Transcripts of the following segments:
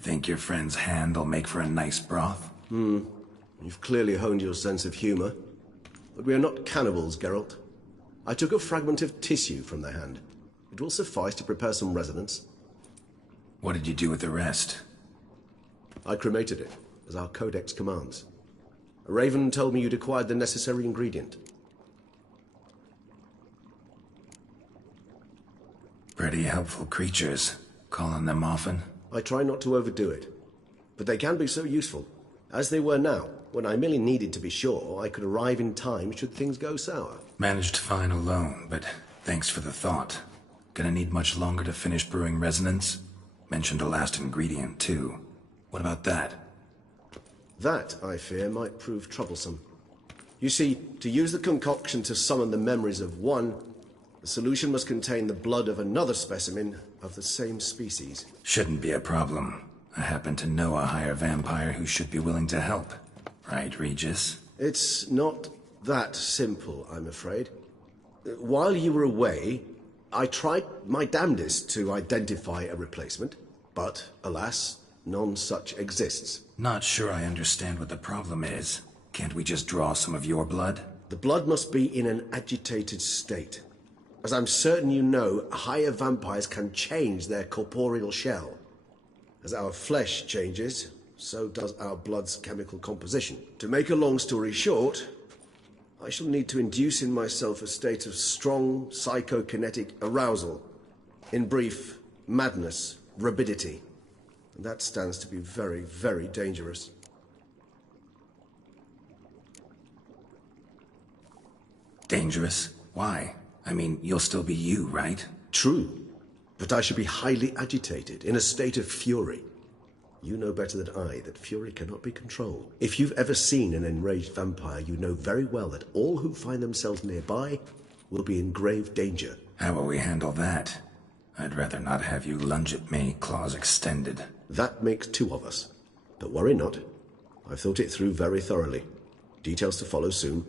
Think your friend's hand'll make for a nice broth? You've clearly honed your sense of humor. But we are not cannibals, Geralt. I took a fragment of tissue from the hand. It will suffice to prepare some resonance. What did you do with the rest? I cremated it, as our codex commands. A raven told me you'd acquired the necessary ingredient. Pretty helpful creatures. Call on them often? I try not to overdo it, but they can be so useful, as they were now, when I merely needed to be sure I could arrive in time should things go sour. Managed fine alone, but thanks for the thought. Gonna need much longer to finish brewing resonance? Mentioned a last ingredient, too. What about that? That, I fear, might prove troublesome. You see, to use the concoction to summon the memories of one, the solution must contain the blood of another specimen of the same species. Shouldn't be a problem. I happen to know a higher vampire who should be willing to help. Right, Regis? It's not that simple, I'm afraid. While you were away, I tried my damnedest to identify a replacement, but, alas, none such exists. Not sure I understand what the problem is. Can't we just draw some of your blood? The blood must be in an agitated state. As I'm certain you know, higher vampires can change their corporeal shell. As our flesh changes, so does our blood's chemical composition. To make a long story short, I shall need to induce in myself a state of strong psychokinetic arousal. In brief, madness, rabidity. And that stands to be very, very dangerous. Dangerous? Why? I mean, you'll still be you, right? True, but I should be highly agitated, in a state of fury. You know better than I that fury cannot be controlled. If you've ever seen an enraged vampire, you know very well that all who find themselves nearby will be in grave danger. How will we handle that? I'd rather not have you lunge at me, claws extended. That makes two of us. But worry not. I've thought it through very thoroughly. Details to follow soon.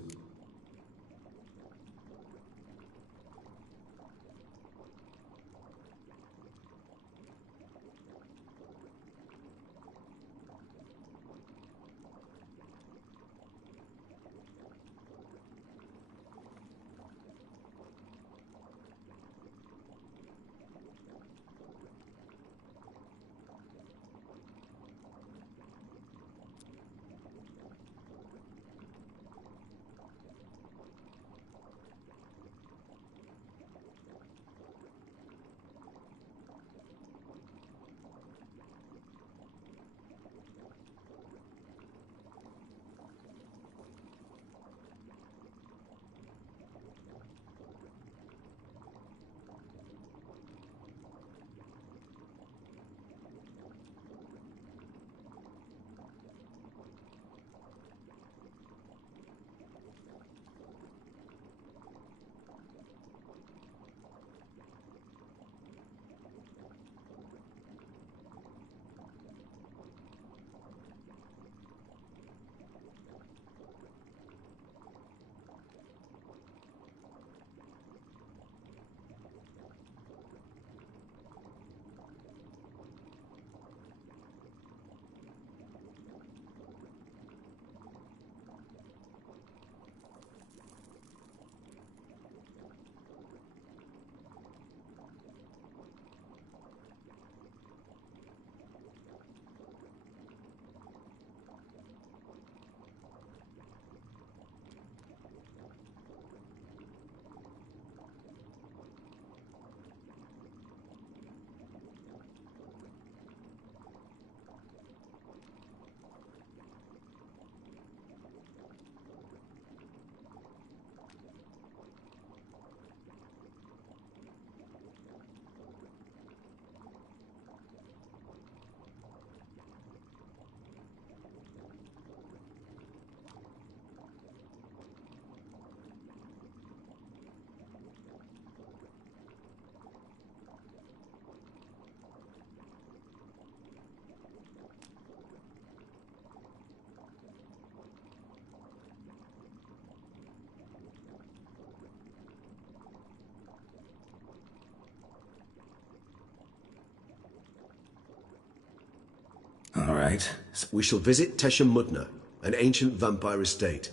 right. We shall visit Teshamudna, an ancient vampire estate.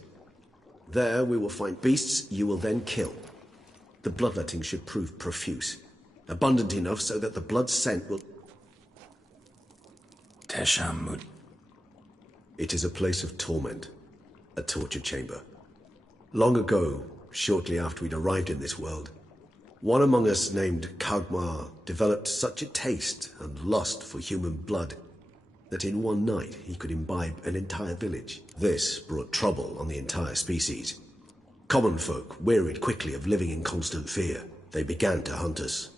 There we will find beasts you will then kill. The bloodletting should prove profuse, abundant enough so that the blood scent will... Teshamud. It is a place of torment, a torture chamber. Long ago, shortly after we'd arrived in this world, one among us named Kagmar developed such a taste and lust for human blood that in one night he could imbibe an entire village. This brought trouble on the entire species. Common folk wearied quickly of living in constant fear. They began to hunt us,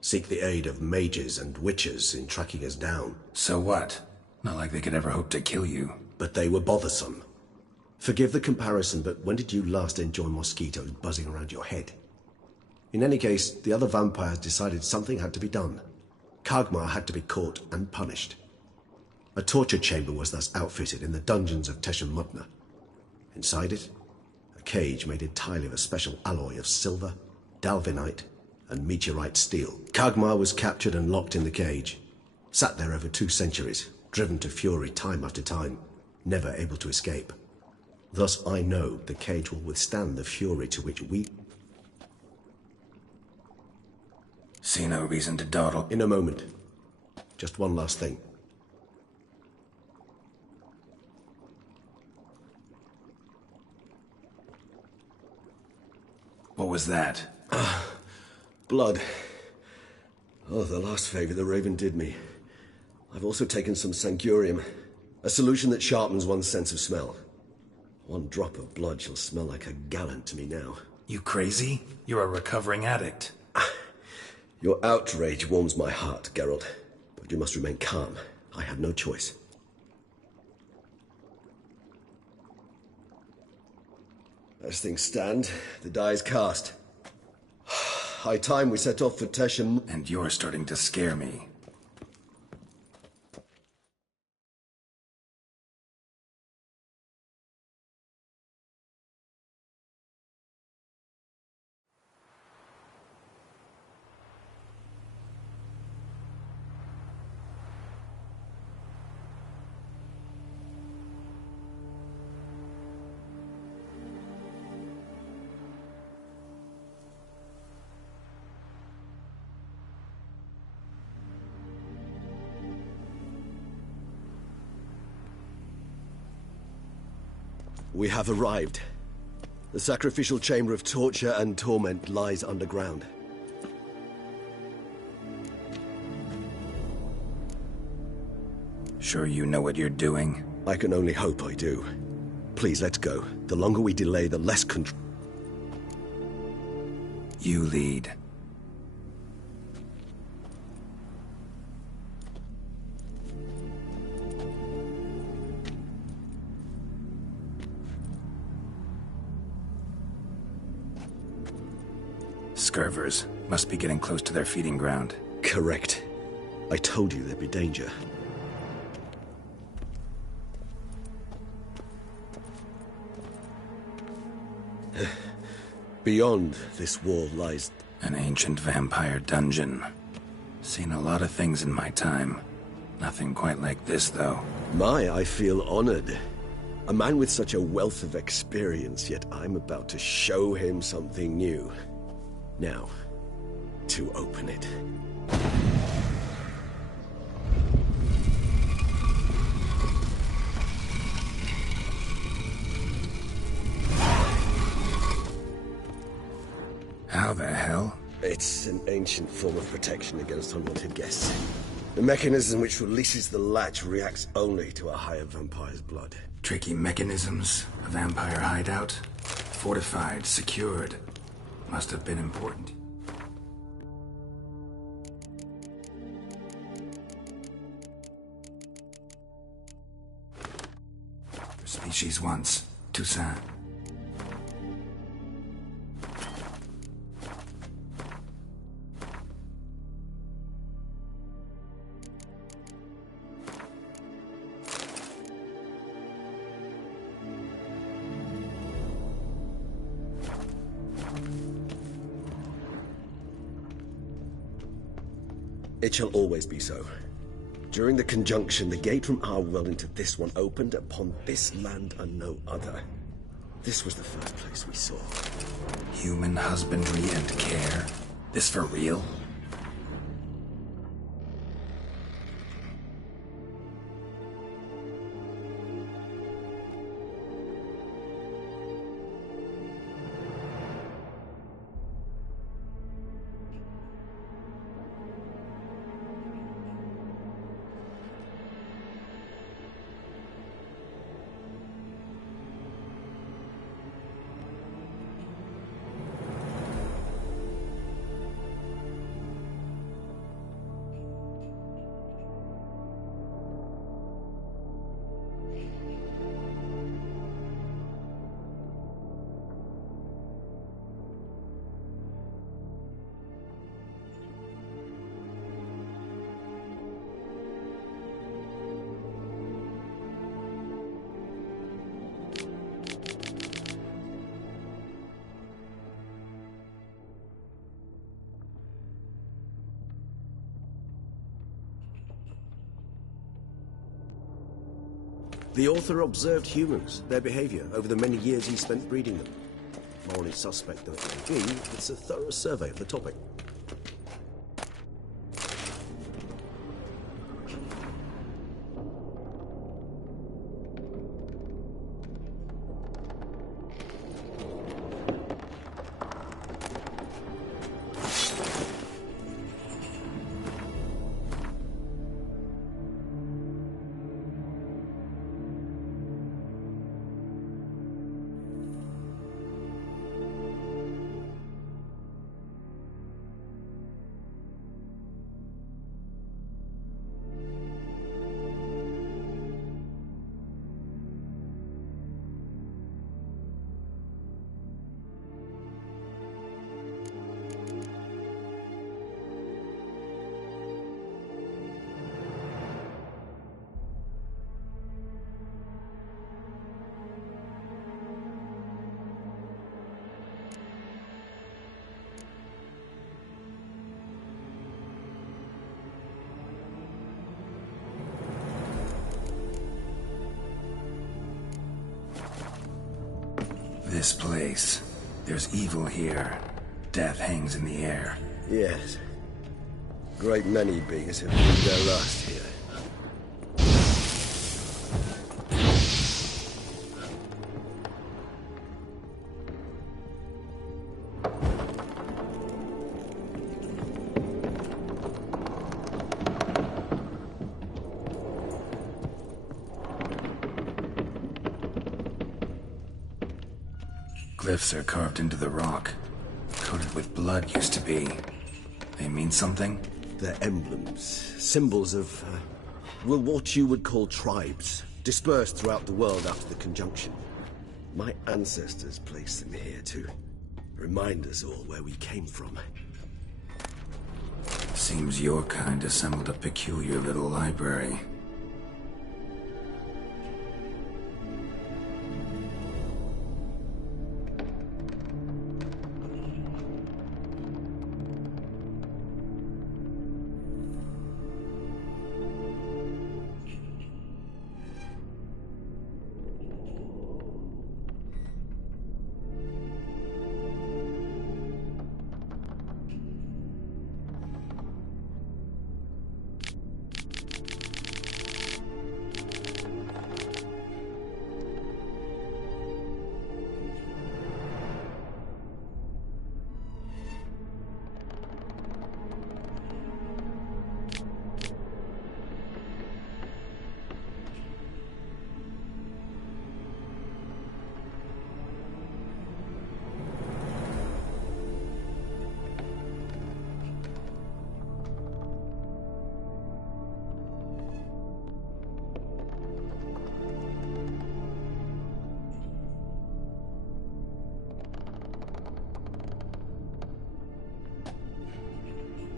seek the aid of mages and witches in tracking us down. So what? Not like they could ever hope to kill you. But they were bothersome. Forgive the comparison, but when did you last enjoy mosquitoes buzzing around your head? In any case, the other vampires decided something had to be done. Kagmar had to be caught and punished. A torture chamber was thus outfitted in the dungeons of Teshamudna. Inside it, a cage made entirely of a special alloy of silver, dalvinite, and meteorite steel. Kagmar was captured and locked in the cage. Sat there over 2 centuries, driven to fury time after time, never able to escape. Thus I know the cage will withstand the fury to which we... See no reason to dawdle. In a moment. Just one last thing. What was that? Blood. Oh, the last favor the Raven did me. I've also taken some Sangurium, a solution that sharpens one's sense of smell. 1 drop of blood shall smell like a gallon to me now. You crazy? You're a recovering addict. Your outrage warms my heart, Geralt. But you must remain calm. I have no choice. As things stand, the die is cast. High time we set off for Tesham... And you're starting to scare me. We have arrived. The sacrificial chamber of torture and torment lies underground. Sure you know what you're doing? I can only hope I do. Please, let's go. The longer we delay, the less control... You lead. Scurvers. Must be getting close to their feeding ground. Correct. I told you there'd be danger. Beyond this wall lies... An ancient vampire dungeon. Seen a lot of things in my time. Nothing quite like this, though. I feel honored. A man with such a wealth of experience, yet I'm about to show him something new. Now, to open it. How the hell? It's an ancient form of protection against unwanted guests. The mechanism which releases the latch reacts only to a higher vampire's blood. Tricky mechanisms, a vampire hideout. Fortified, secured. Must have been important. Species once. Toussaint. It shall always be so. During the conjunction, the gate from our world into this one opened upon this land and no other. This was the first place we saw. Human husbandry and care? This for real? The author observed humans, their behavior, over the many years he spent breeding them. Morally suspect though it may be, it's a thorough survey of the topic. This place. There's evil here. Death hangs in the air. Yes. Great many beings have lived their last here. Glyphs are carved into the rock. Coated with blood used to be. They mean something? They're emblems, symbols of, well, what you would call tribes, dispersed throughout the world after the conjunction. My ancestors placed them here to remind us all where we came from. Seems your kind assembled a peculiar little library.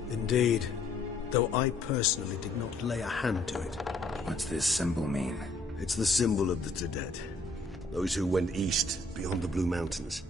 Indeed, though I personally did not lay a hand to it. What's this symbol mean? It's the symbol of the Dead, those who went east beyond the Blue Mountains.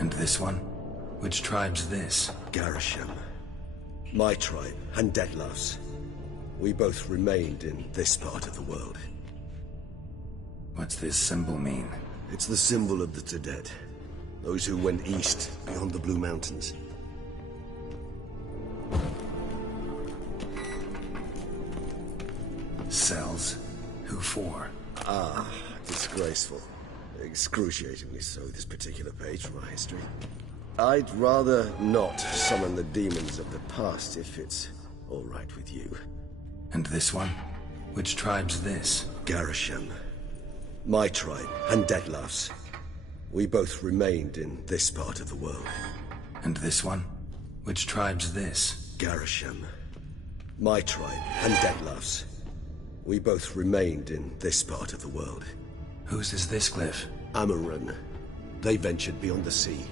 And this one? Which tribe's this? Garisham. My tribe, and Deadlove's. We both remained in this part of the world. What's this symbol mean? It's the symbol of the Tadet. Those who went east, beyond the Blue Mountains. Cells? Who for? Ah, disgraceful. Excruciatingly so, this particular page from our history. I'd rather not summon the demons of the past if it's all right with you. And this one? Which tribe's this? Garisham. My tribe, and Deadlove's. We both remained in this part of the world. And this one? Which tribe's this? Garisham. My tribe, and Deadlove's. We both remained in this part of the world. Whose is this cliff? Amaran. They ventured beyond the sea.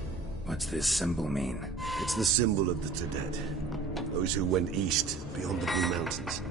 What's this symbol mean? It's the symbol of the Tadet. Those who went east, beyond the Blue Mountains.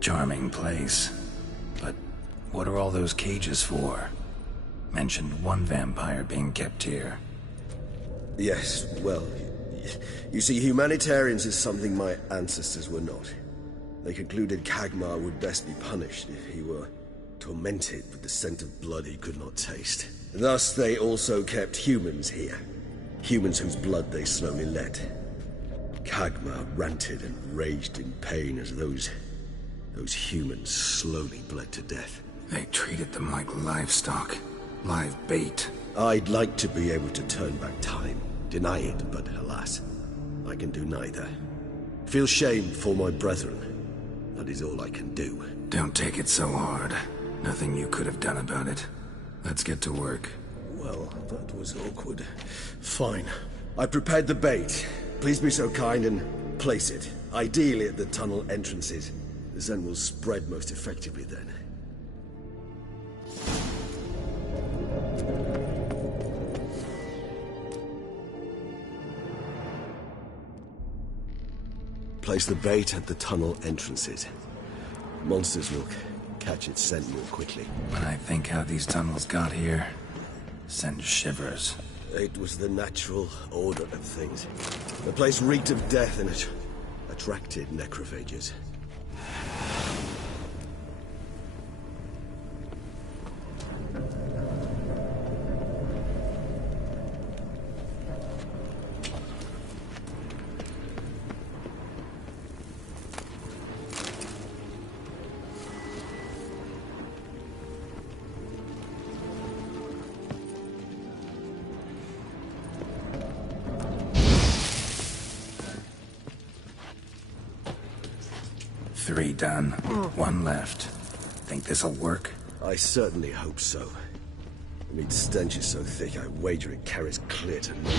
Charming place. But what are all those cages for? Mentioned one vampire being kept here. Yes, well, you see, humanitarians is something my ancestors were not. They concluded Kagmar would best be punished if he were tormented with the scent of blood he could not taste. Thus, they also kept humans here. Humans whose blood they slowly let. Kagmar ranted and raged in pain as those humans slowly bled to death. They treated them like livestock. Live bait. I'd like to be able to turn back time. Deny it, but alas, I can do neither. Feel shame for my brethren. That is all I can do. Don't take it so hard. Nothing you could have done about it. Let's get to work. Well, that was awkward. Fine. I prepared the bait. Please be so kind and place it, ideally at the tunnel entrances. The scent will spread most effectively then. Place the bait at the tunnel entrances. Monsters will catch its scent more quickly. When I think how these tunnels got here, send shivers. It was the natural order of things. The place reeked of death and it attracted necrophages. Three done. One left. Think this'll work? I certainly hope so. I mean, stench is so thick, I wager it carries clear to me.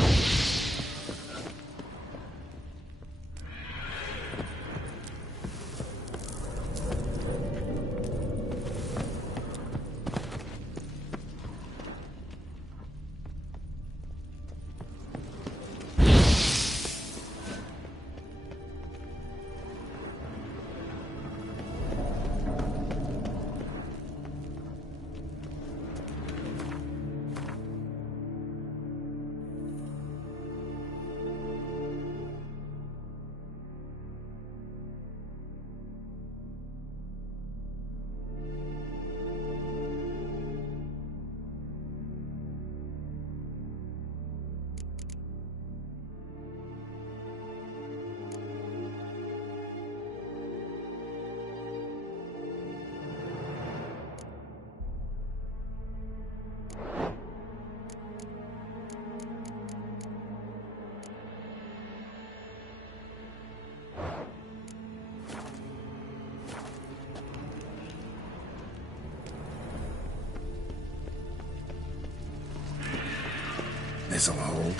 This'll hold.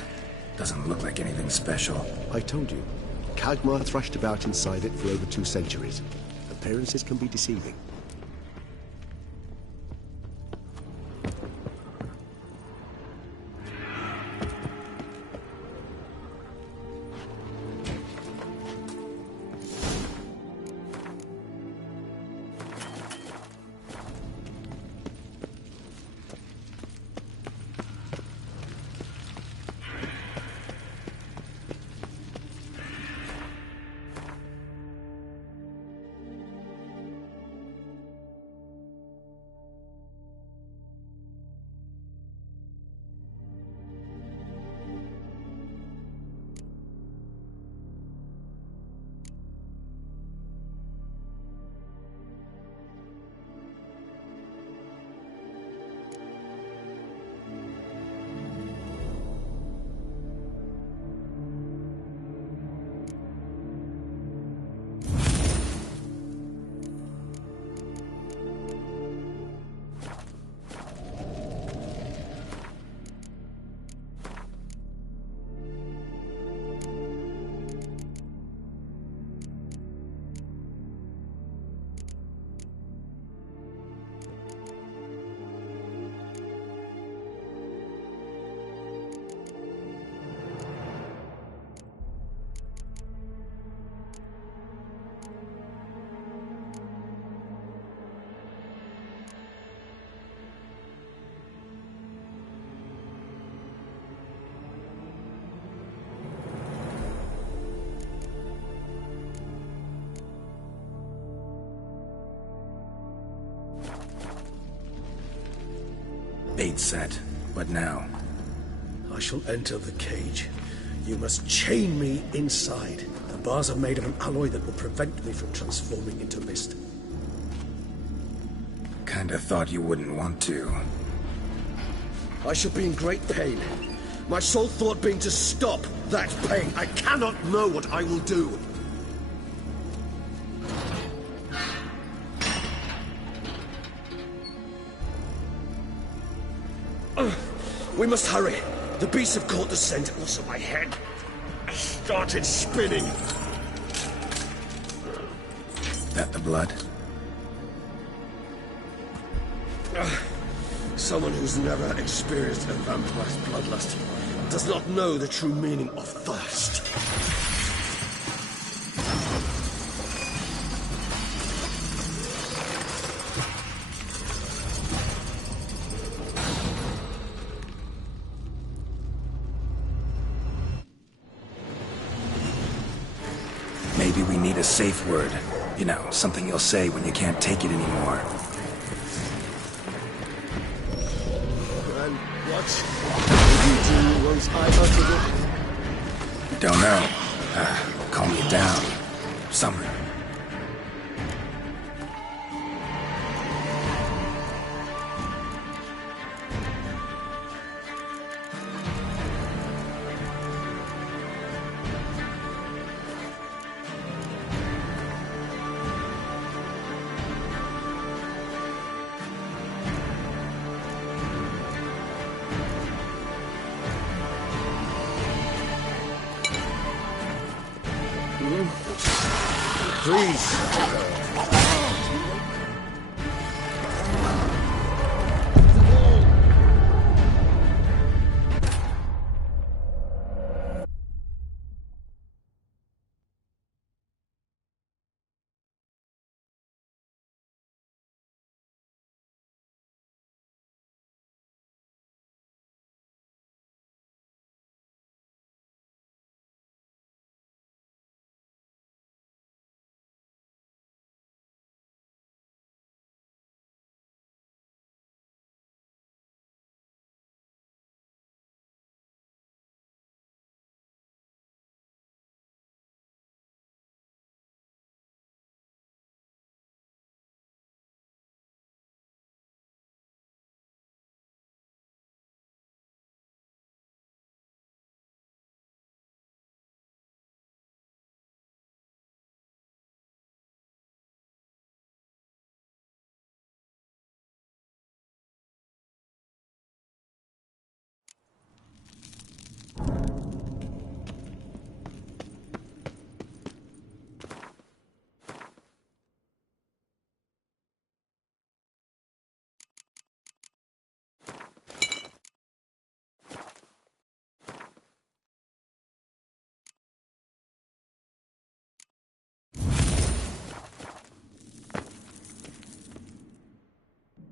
Doesn't look like anything special. I told you. Kagmar thrashed about inside it for over 2 centuries. Appearances can be deceiving. Bait set. What now? I shall enter the cage. You must chain me inside. The bars are made of an alloy that will prevent me from transforming into mist. Kinda thought you wouldn't want to. I shall be in great pain. My sole thought being to stop that pain. I cannot know what I will do. We must hurry. The beasts have caught the scent, also my head started spinning. That the blood? Someone who's never experienced a vampire's bloodlust does not know the true meaning of thirst. Maybe we need a safe word. You know, something you'll say when you can't take it anymore. And what would you do once I uttered it? Don't know. Calm you down. Somehow. Please.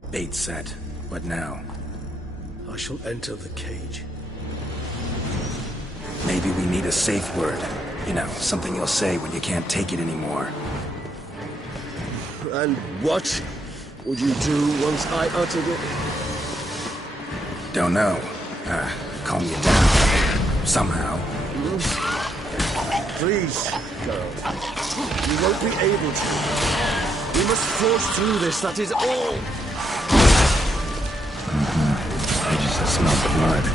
Bait set. What now? I shall enter the cage. Maybe we need a safe word. You know, something you'll say when you can't take it anymore. And what would you do once I uttered it? Don't know. Calm you down. Somehow. Please, girl. You won't be able to. We must forge through this, that is all. I just smell the blood.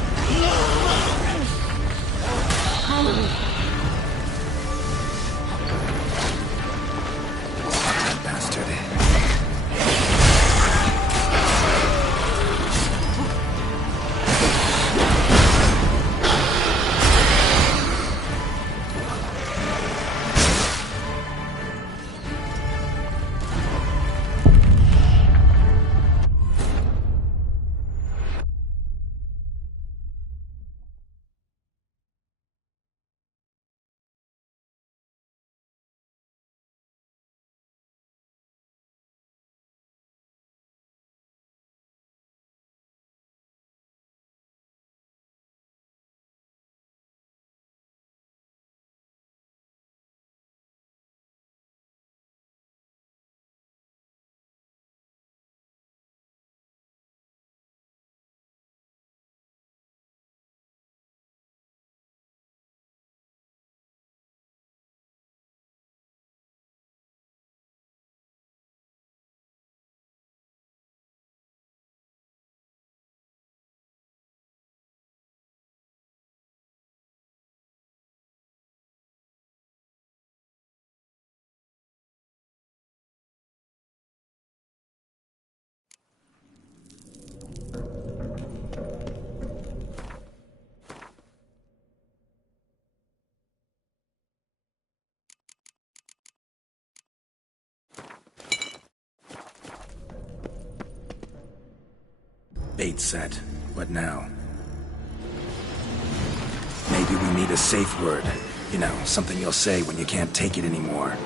That bastard. Bait set. What now? Maybe we need a safe word. You know, something you'll say when you can't take it anymore.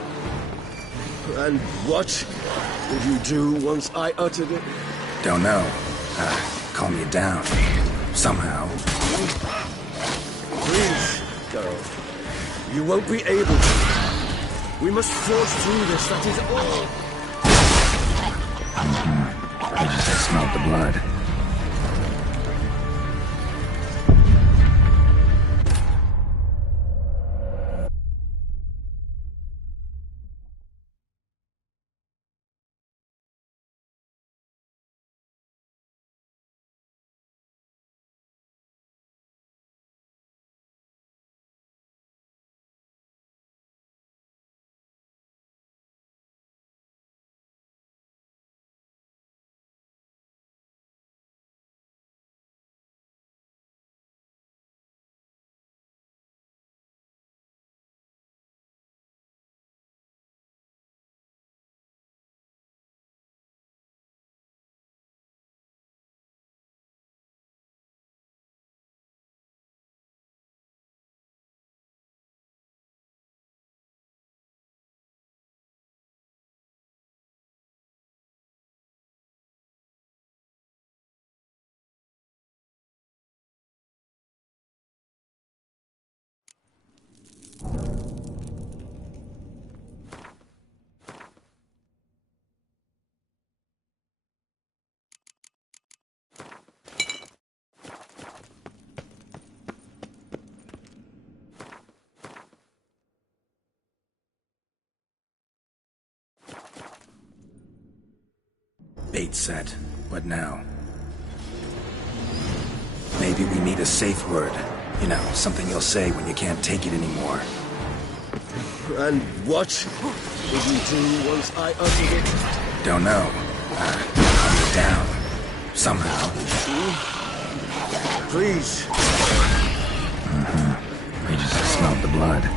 And what would you do once I uttered it? Don't know. Calm you down. Somehow. Please, girl. You won't be able to. We must forge through this, that is all. I just smelled the blood. Bait set. What now? Maybe we need a safe word. You know, something you'll say when you can't take it anymore. And what would you do once I uttered it? Don't know. Calm you down. Somehow. Please. I just smelled the blood.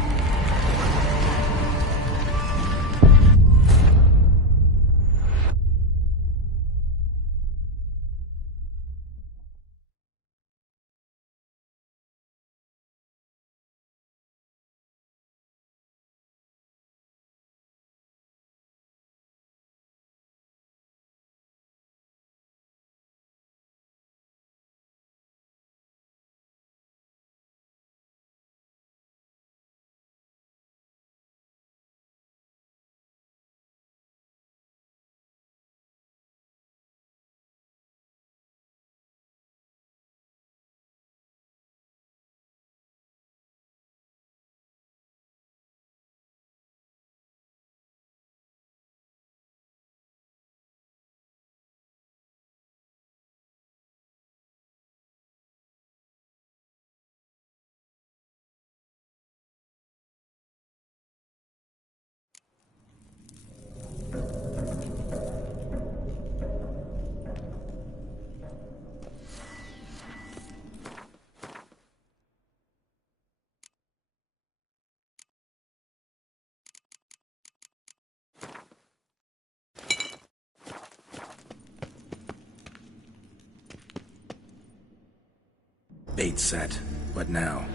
Bait set. What now?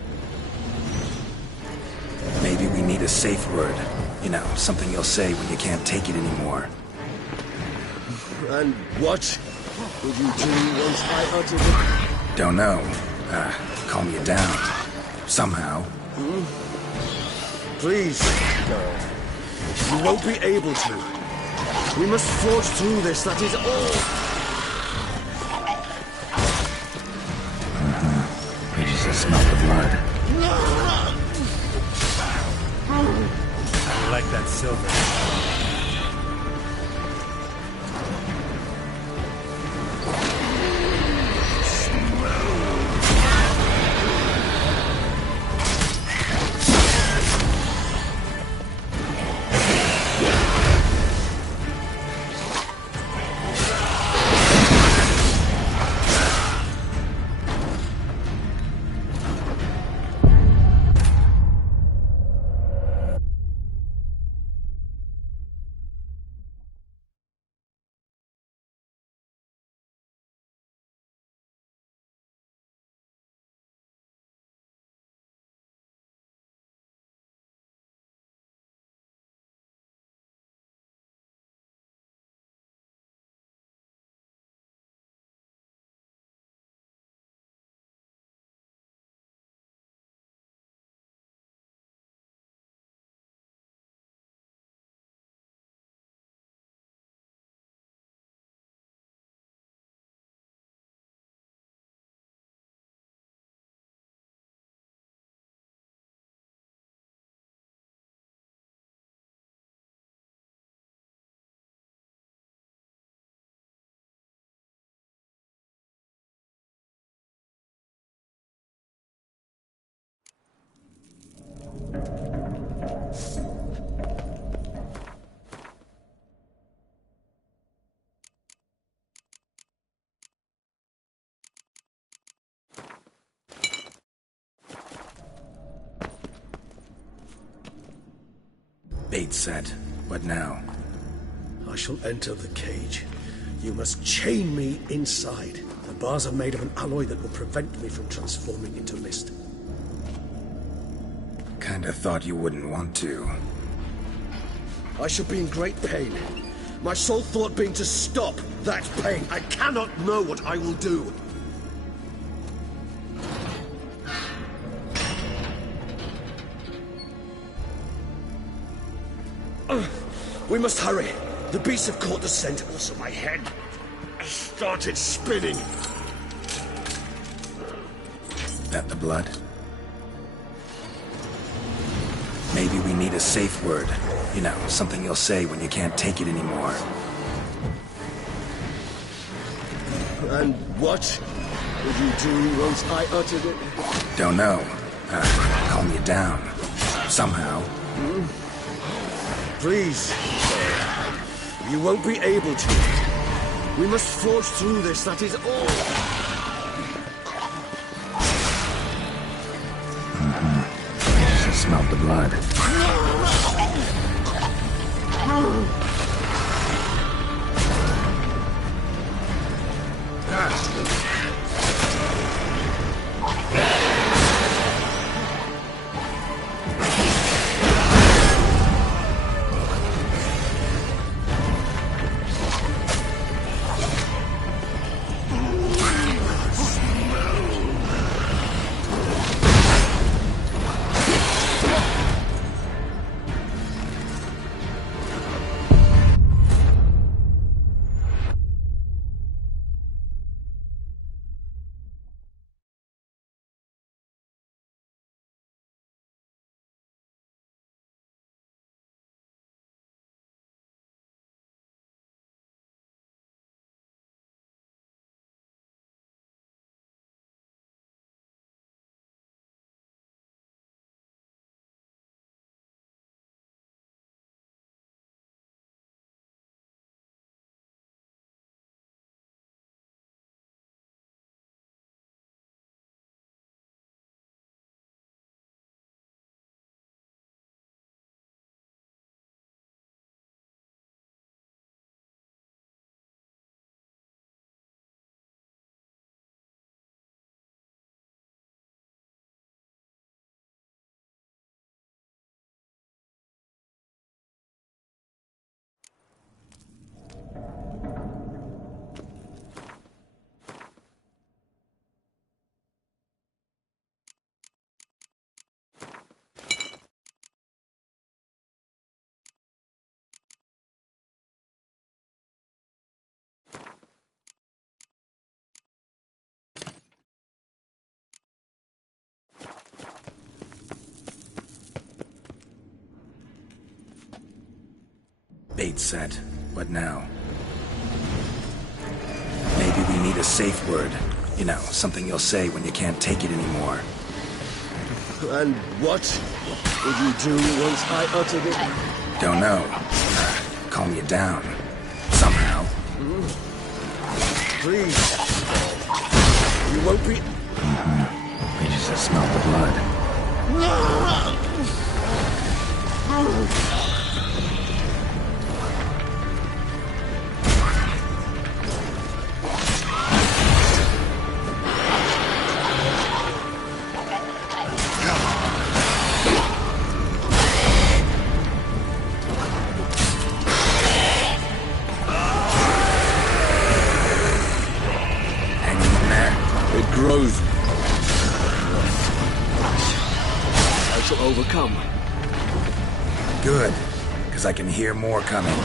Maybe we need a safe word. You know, something you'll say when you can't take it anymore. And what would you do once I uttered it? Don't know. Calm you down. Somehow. Please, girl. You won't be able to. We must forge through this, that is all. I just smelled the blood. I like that silver. Bait set. What now? I shall enter the cage. You must chain me inside. The bars are made of an alloy that will prevent me from transforming into mist. Kinda thought you wouldn't want to. I shall be in great pain. My sole thought being to stop that pain. I cannot know what I will do. We must hurry. The beasts have caught the scent. Also, my head has started spinning. That the blood? Maybe we need a safe word. You know, something you'll say when you can't take it anymore. And what would you do once I uttered it? Don't know. Calm you down. Somehow. Please. You won't be able to. We must forge through this, that is all. She smelled the blood. Bait set. What now? Maybe we need a safe word. You know, something you'll say when you can't take it anymore. And what would you do once I uttered it? Don't know. Calm you down. Somehow. Please. You won't be... We just smelled the blood. Grows. I shall overcome. Good, because I can hear more coming.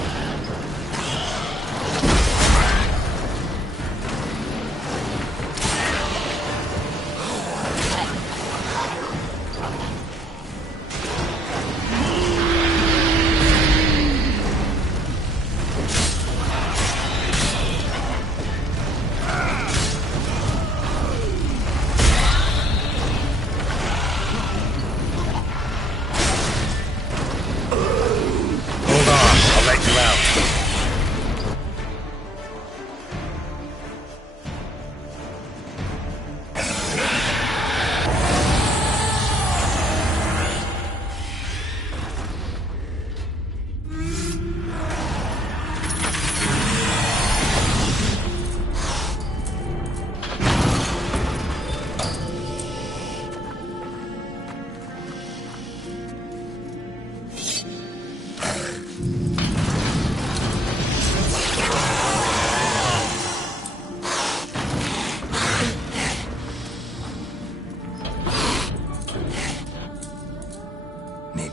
Out.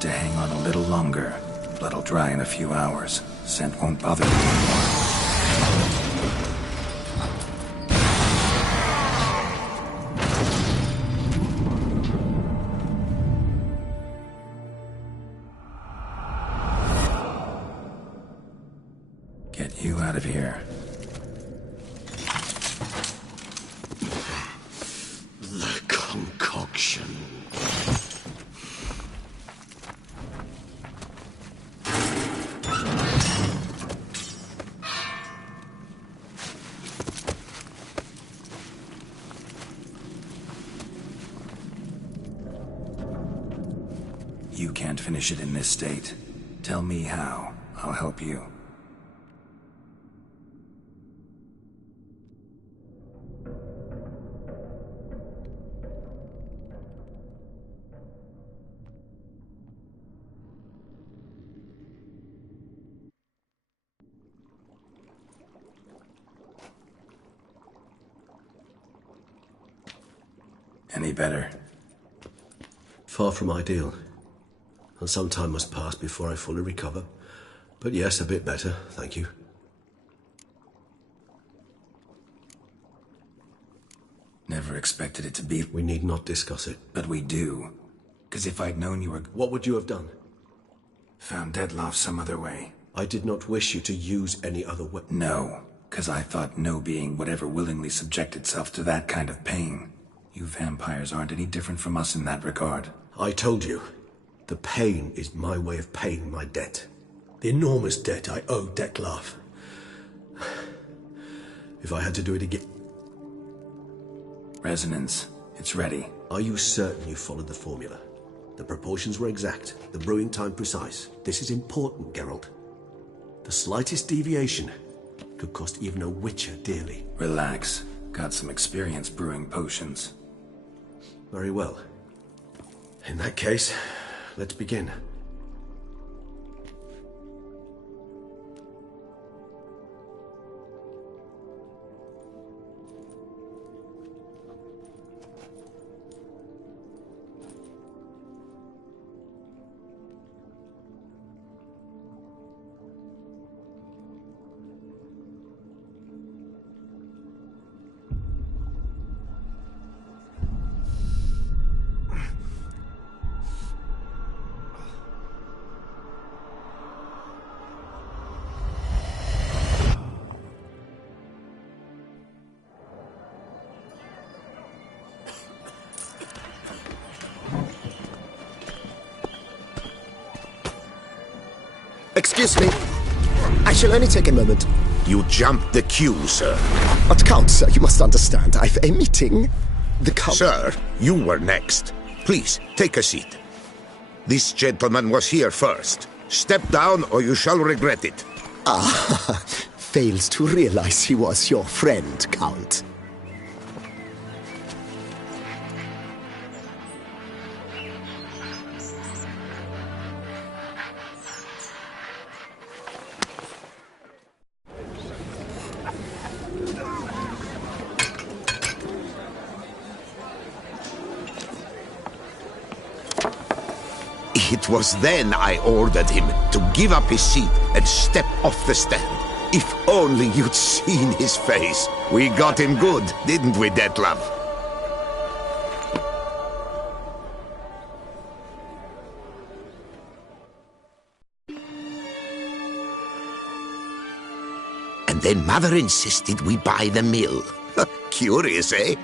to hang on a little longer. Blood'll dry in a few hours. Scent won't bother you anymore. Get you out of here. The concoction. You can't finish it in this state. Tell me how. I'll help you. Any better? Far from ideal. And some time must pass before I fully recover. But yes, a bit better, thank you. Never expected it to be... We need not discuss it. But we do. 'Cause if I'd known you were... What would you have done? Found Dettlaff some other way. I did not wish you to use any other way. No, 'cause I thought no being would ever willingly subject itself to that kind of pain. You vampires aren't any different from us in that regard. I told you. The pain is my way of paying my debt. The enormous debt I owe Dettlaff. If I had to do it again... Resonance. It's ready. Are you certain you followed the formula? The proportions were exact, the brewing time precise. This is important, Geralt. The slightest deviation could cost even a witcher dearly. Relax. Got some experience brewing potions. Very well. In that case, let's begin. Excuse me. I shall only take a moment. You jumped the queue, sir. But Count, sir, you must understand. I've a meeting. The Count... Sir, you were next. Please, take a seat. This gentleman was here first. Step down or you shall regret it. Ah, fails to realize he was your friend, Count. It was then I ordered him to give up his seat and step off the stand. If only you'd seen his face. We got him good, didn't we, Dettlaff? And then Mother insisted we buy the mill. Curious, eh?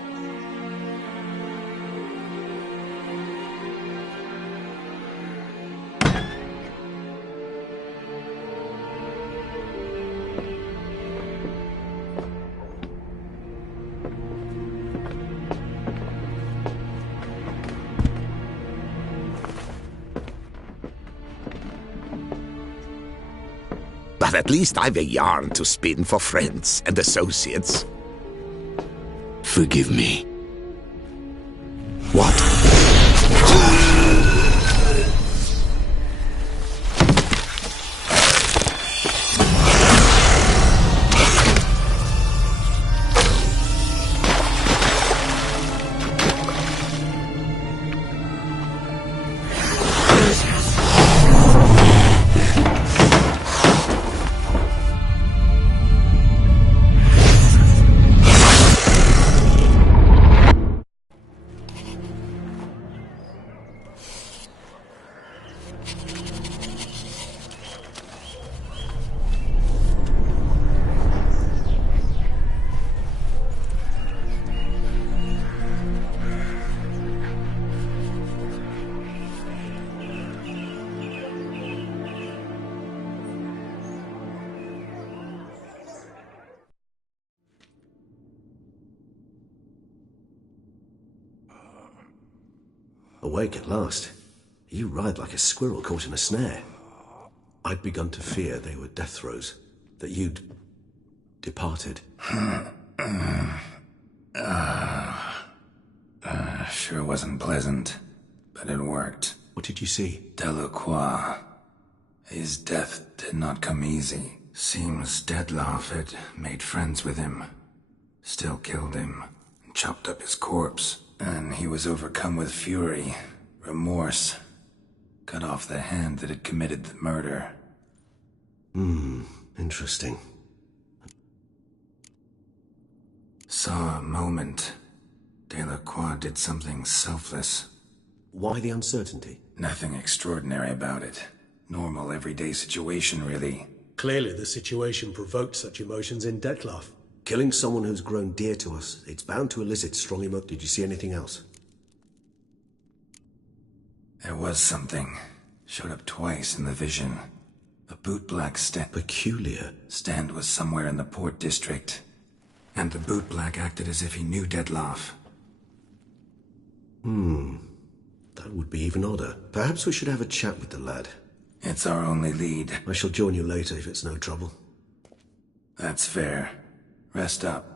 But at least I've a yarn to spin for friends and associates. Forgive me. What? awake at last. You writhed like a squirrel caught in a snare. I'd begun to fear they were death throes, that you'd departed. Sure wasn't pleasant, but it worked. What did you see? Delacroix. His death did not come easy. Seems Dettlaff had made friends with him. Still killed him, and chopped up his corpse. And he was overcome with fury, remorse. Cut off the hand that had committed the murder. Interesting. Saw a moment. Delacroix did something selfless. Why the uncertainty? Nothing extraordinary about it. Normal, everyday situation, really. Clearly the situation provoked such emotions in Dettlaff. Killing someone who's grown dear to us, it's bound to elicit strong emotion. Did you see anything else? There was something. Showed up twice in the vision. A bootblack stand. Peculiar. Stand was somewhere in the port district. And the bootblack acted as if he knew Dettlaff. That would be even odder. Perhaps we should have a chat with the lad. It's our only lead. I shall join you later if it's no trouble. That's fair. Rest up.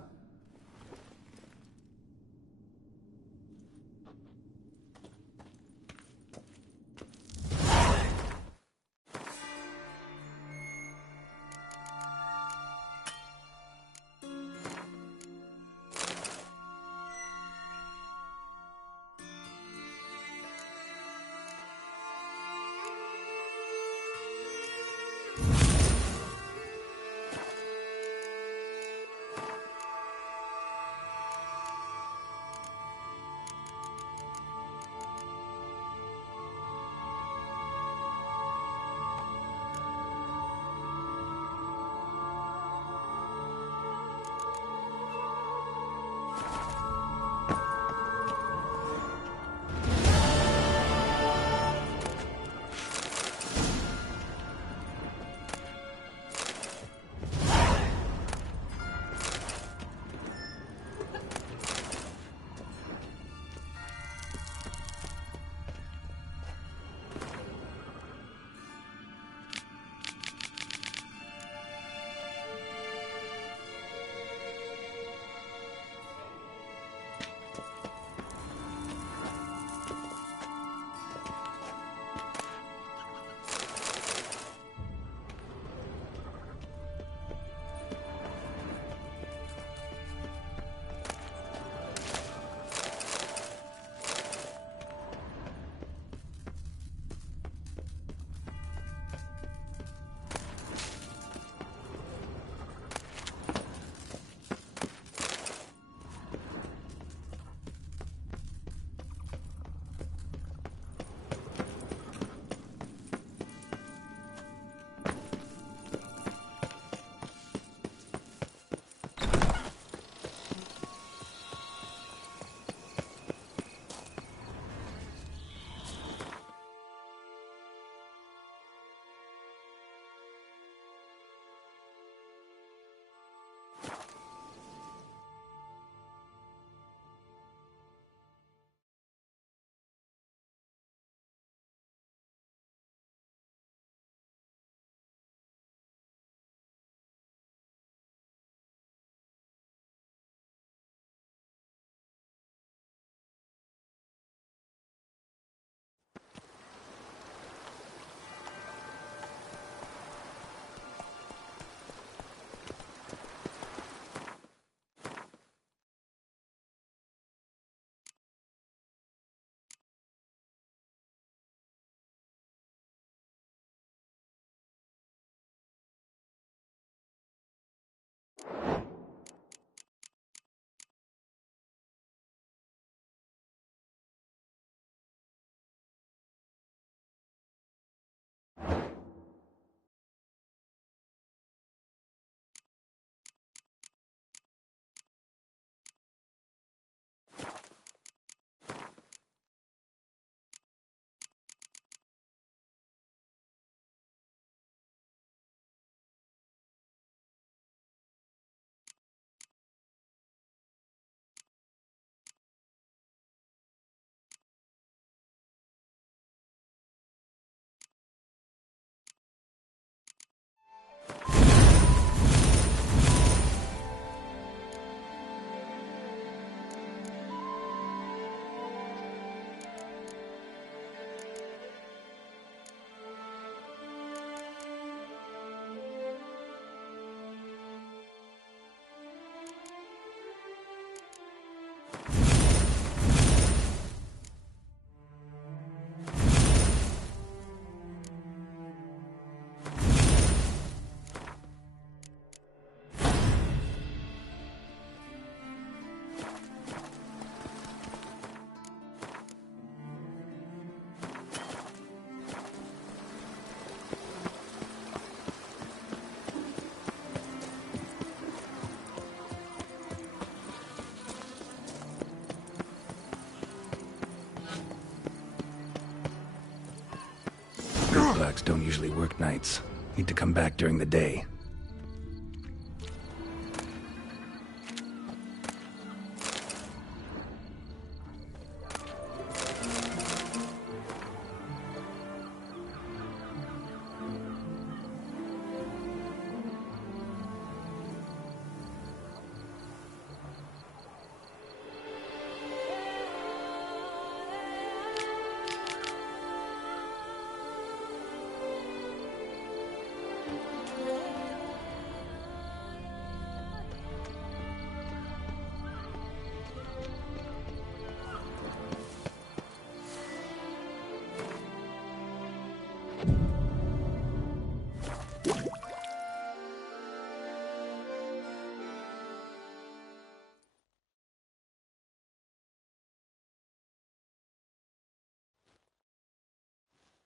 bucks don't usually work nights. Need to come back during the day.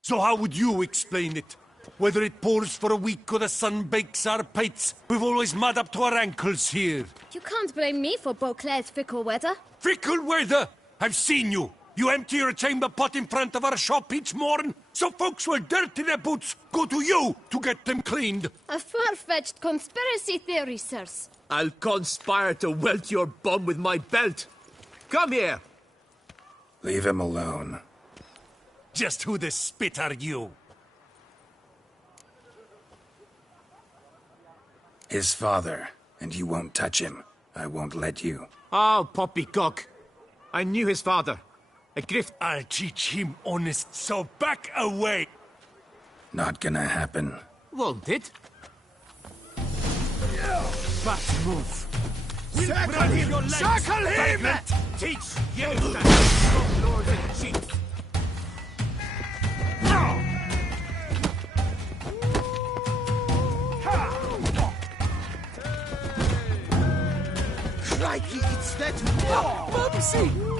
So how would you explain it? Whether it pours for a week or the sun bakes our pates, we've always mud up to our ankles here. You can't blame me for Beauclair's fickle weather. Fickle weather! I've seen you! You empty your chamber pot in front of our shop each morn, so folks will dirty their boots, go to you to get them cleaned. A far-fetched conspiracy theory, sirs. I'll conspire to welt your bum with my belt. Come here! Leave him alone. Just who the spit are you? His father, and you won't touch him. I won't let you. Oh, poppycock. I knew his father. A grift. I'll teach him honest, so back away! Not gonna happen. Won't it? Fast move! Circle him! Circle him! Teach you that lords and chiefs! Crikey, it's that... Bubsy!